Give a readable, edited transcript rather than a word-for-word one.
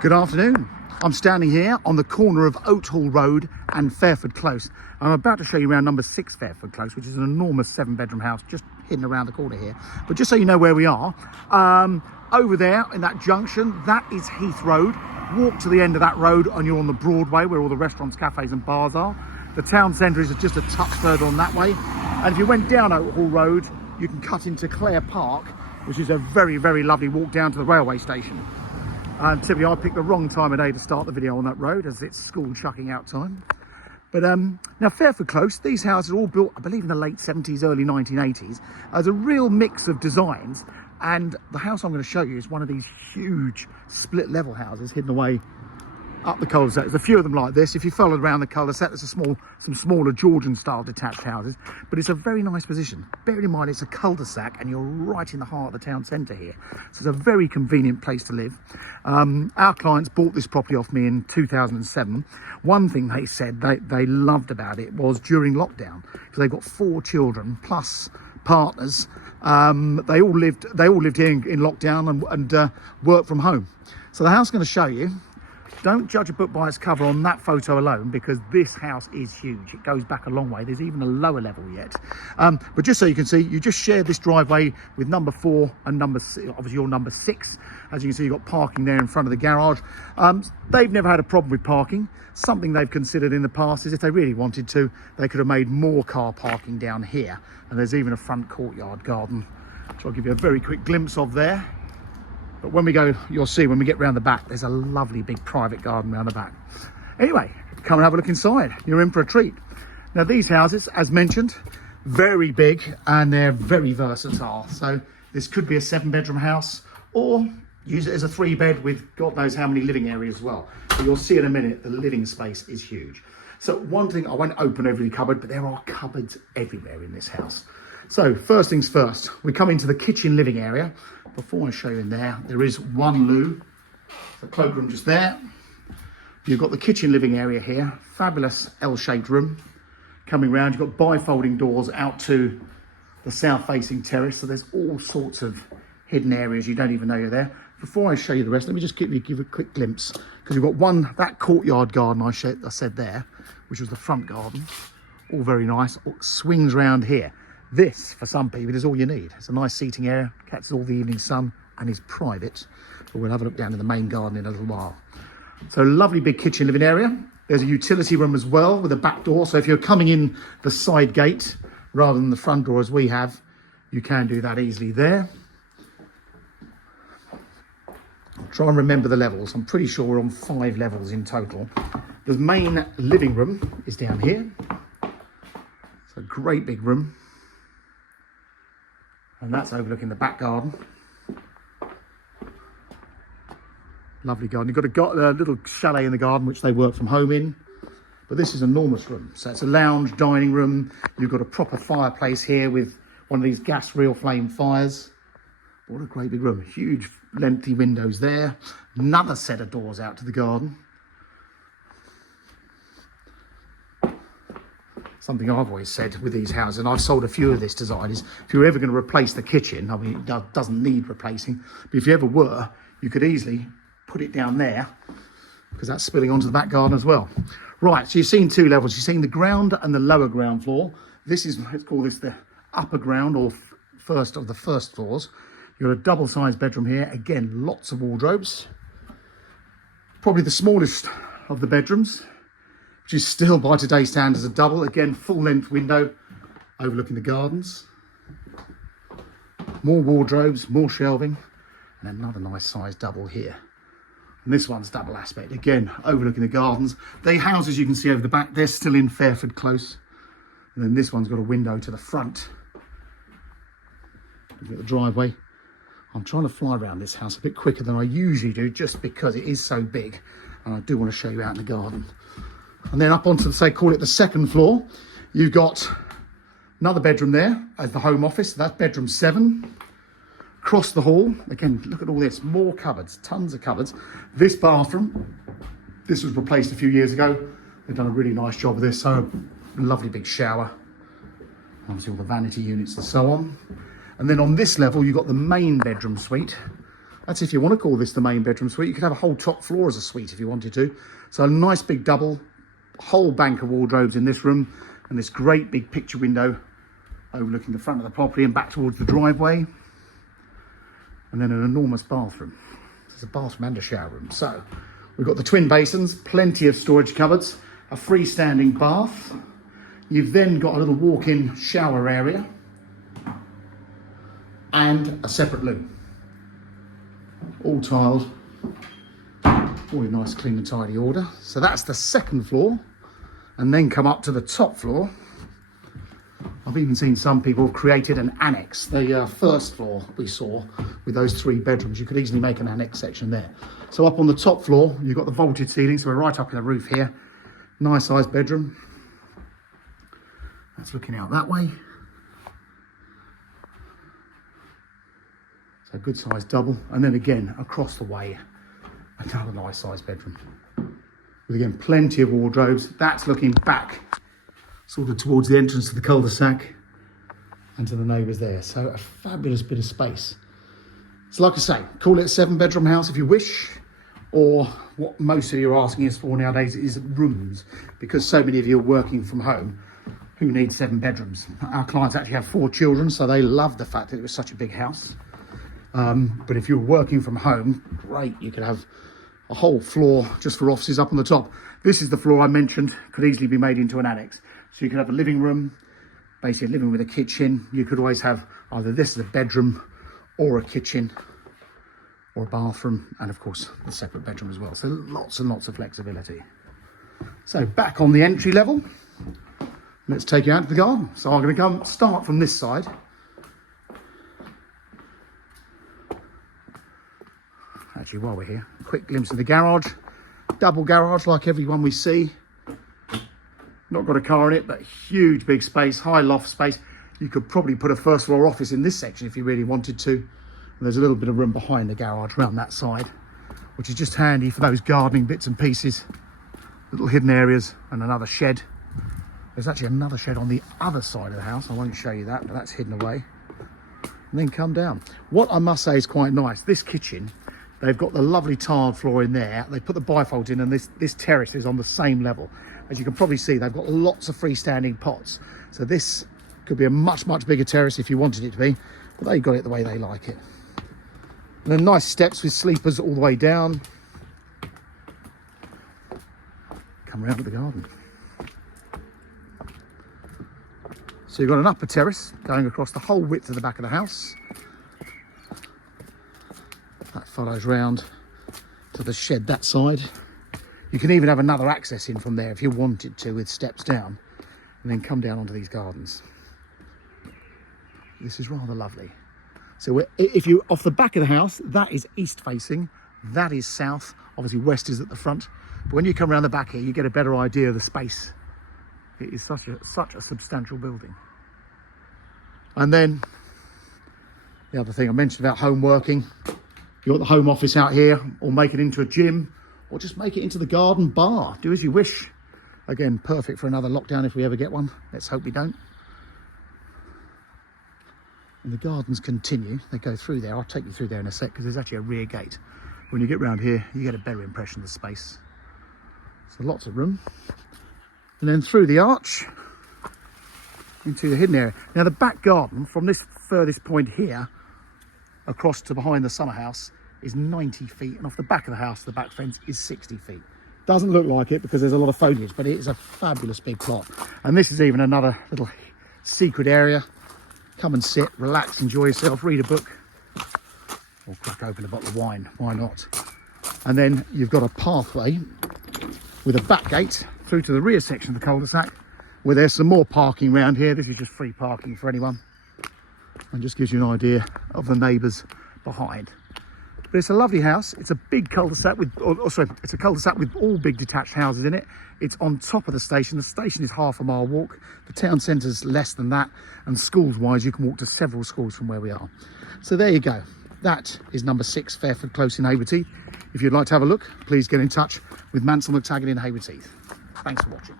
Good afternoon. I'm standing here on the corner of Oathall Road and Fairford Close. I'm about to show you around number 6 Fairford Close, which is an enormous 7-bedroom house just hidden around the corner here. But just so you know where we are, over there in that junction, that is Heath Road. Walk to the end of that road and you're on the Broadway where all the restaurants, cafes and bars are. The town centre is just a touch further on that way. And if you went down Oathall Road, you can cut into Clare Park, which is a very, very lovely walk down to the railway station. Typically I picked the wrong time of day to start the video on that road as it's school chucking out time. But now Fairford Close, these houses are all built, I believe, in the late 70s, early 1980s. There's a real mix of designs, and the house I'm going to show you is one of these huge split level houses hidden away up the cul-de-sac. There's a few of them like this. If you followed around the cul-de-sac, there's some smaller Georgian style detached houses, but it's a very nice position. Bearing in mind it's a cul-de-sac and you're right in the heart of the town centre here, so it's a very convenient place to live. Our clients bought this property off me in 2007. One thing they said they loved about it was during lockdown, because they've got 4 children plus partners. They all lived here in lockdown and worked from home. So the house I'm going to show you, don't judge a book by its cover on that photo alone, because this house is huge. It goes back a long way. There's even a lower level yet. But just so you can see, you just share this driveway with number 4 and obviously your number 6. As you can see, you've got parking there in front of the garage. They've never had a problem with parking. Something they've considered in the past is if they really wanted to, they could have made more car parking down here. And there's even a front courtyard garden, which I'll give you a very quick glimpse of there. But when we go, you'll see when we get round the back, there's a lovely big private garden round the back. Anyway, come and have a look inside. You're in for a treat. Now these houses, as mentioned, very big and they're very versatile. So this could be a 7-bedroom house, or use it as a 3-bed with God knows how many living areas as well. But you'll see in a minute, the living space is huge. So one thing, I won't open every cupboard, but there are cupboards everywhere in this house. So first things first, we come into the kitchen living area. Before I show you in there is one loo, the cloakroom just there. You've got the kitchen living area here, fabulous L-shaped room. Coming round, you've got bifolding doors out to the south-facing terrace, so there's all sorts of hidden areas you don't even know you're there. Before I show you the rest, let me just give a quick glimpse, because you've got that courtyard garden I said there, which was the front garden, all very nice. It swings round here. This, for some people, is all you need. It's a nice seating area, catches all the evening sun, and is private. But we'll have a look down in the main garden in a little while. So lovely big kitchen living area. There's a utility room as well with a back door. So if you're coming in the side gate rather than the front door as we have, you can do that easily there. I'll try and remember the levels. I'm pretty sure we're on 5 levels in total. The main living room is down here. It's a great big room. And that's overlooking the back garden. Lovely garden. You've got a little chalet in the garden, which they work from home in. But this is an enormous room. So it's a lounge, dining room. You've got a proper fireplace here with one of these gas real flame fires. What a great big room. Huge lengthy windows there. Another set of doors out to the garden. Something I've always said with these houses, and I've sold a few of this design, is if you're ever going to replace the kitchen, I mean, it doesn't need replacing, but if you ever were, you could easily put it down there, because that's spilling onto the back garden as well. Right, so you've seen 2 levels. You've seen the ground and the lower ground floor. This is, let's call this the upper ground, or first of the first floors. You've got a double-sized bedroom here. Again, lots of wardrobes. Probably the smallest of the bedrooms, which is still by today's standards a double. Again, full-length window overlooking the gardens. More wardrobes, more shelving, and another nice sized double here. And this one's double aspect, again, overlooking the gardens. The houses you can see over the back, they're still in Fairford Close. And then this one's got a window to the front. Look at the driveway. I'm trying to fly around this house a bit quicker than I usually do, just because it is so big. And I do want to show you out in the garden. And then up onto, call it the second floor, you've got another bedroom there as the home office. That's bedroom 7. Across the hall, again, look at all this, more cupboards, tons of cupboards. This bathroom, this was replaced a few years ago. They've done a really nice job of this. So lovely big shower. Obviously all the vanity units and so on. And then on this level, you've got the main bedroom suite. That's if you want to call this the main bedroom suite. You could have a whole top floor as a suite if you wanted to. So a nice big double, whole bank of wardrobes in this room, and this great big picture window overlooking the front of the property and back towards the driveway. And then an enormous bathroom. There's a bathroom and a shower room. So we've got the twin basins, plenty of storage cupboards, a freestanding bath. You've then got a little walk-in shower area and a separate loo. All tiled, all in nice clean and tidy order. So that's the second floor, and then come up to the top floor. I've even seen some people created an annex. The first floor we saw with those 3 bedrooms, you could easily make an annex section there. So up on the top floor, you've got the vaulted ceiling, so we're right up in the roof here. Nice sized bedroom. That's looking out that way. So a good sized double, and then again across the way, another nice sized bedroom. With again plenty of wardrobes. That's looking back sort of towards the entrance to the cul-de-sac and to the neighbours there. So a fabulous bit of space. So like I say, call it a 7-bedroom house if you wish, or what most of you are asking us for nowadays is rooms, because so many of you are working from home. Who needs 7 bedrooms? Our clients actually have 4 children, so they love the fact that it was such a big house. But if you're working from home, great, you could have a whole floor just for offices up on the top. This is the floor I mentioned, could easily be made into an annex. So you could have a living room, basically living with a kitchen. You could always have either this as a bedroom or a kitchen or a bathroom, and of course the separate bedroom as well. So lots and lots of flexibility. So back on the entry level, let's take you out to the garden. So I'm going to start from this side. Actually, while we're here, quick glimpse of the garage. Double garage like every one we see. Not got a car in it, but huge big space, high loft space. You could probably put a first floor office in this section if you really wanted to. And there's a little bit of room behind the garage around that side, which is just handy for those gardening bits and pieces. Little hidden areas and another shed. There's actually another shed on the other side of the house. I won't show you that, but that's hidden away. And then come down. What I must say is quite nice, this kitchen, they've got the lovely tiled floor in there. They put the bifolds in, and this terrace is on the same level. As you can probably see, they've got lots of freestanding pots. So this could be a much, much bigger terrace if you wanted it to be, but they got it the way they like it. And then nice steps with sleepers all the way down. Come round to the garden. So you've got an upper terrace going across the whole width of the back of the house. That follows round to the shed that side. You can even have another access in from there if you wanted to, with steps down, and then come down onto these gardens. This is rather lovely. So if you off the back of the house, that is east facing, that is south, obviously west is at the front. But when you come around the back here, you get a better idea of the space. It is such a substantial building. And then the other thing I mentioned about home working, you've got the home office out here, or make it into a gym, or just make it into the garden bar. Do as you wish. Again, perfect for another lockdown if we ever get one. Let's hope we don't. And the gardens continue. They go through there. I'll take you through there in a sec, because there's actually a rear gate. When you get round here, you get a better impression of the space. So lots of room. And then through the arch into the hidden area. Now the back garden from this furthest point here across to behind the summer house is 90 feet, and off the back of the house, the back fence is 60 feet. Doesn't look like it because there's a lot of foliage, but it is a fabulous big plot. And this is even another little secret area. Come and sit, relax, enjoy yourself, read a book, or crack open a bottle of wine, why not? And then you've got a pathway with a back gate through to the rear section of the cul-de-sac, where there's some more parking around here. This is just free parking for anyone, and just gives you an idea of the neighbours behind. But it's a lovely house. It's a big cul-de-sac with, it's a cul-de-sac with all big detached houses in it. It's on top of the station. The station is half a mile walk. The town centre's less than that. And schools-wise, you can walk to several schools from where we are. So there you go. That is number 6, Fairford Close in Haywards Heath. If you'd like to have a look, please get in touch with Mansell McTaggart in Haywards Heath. Thanks for watching.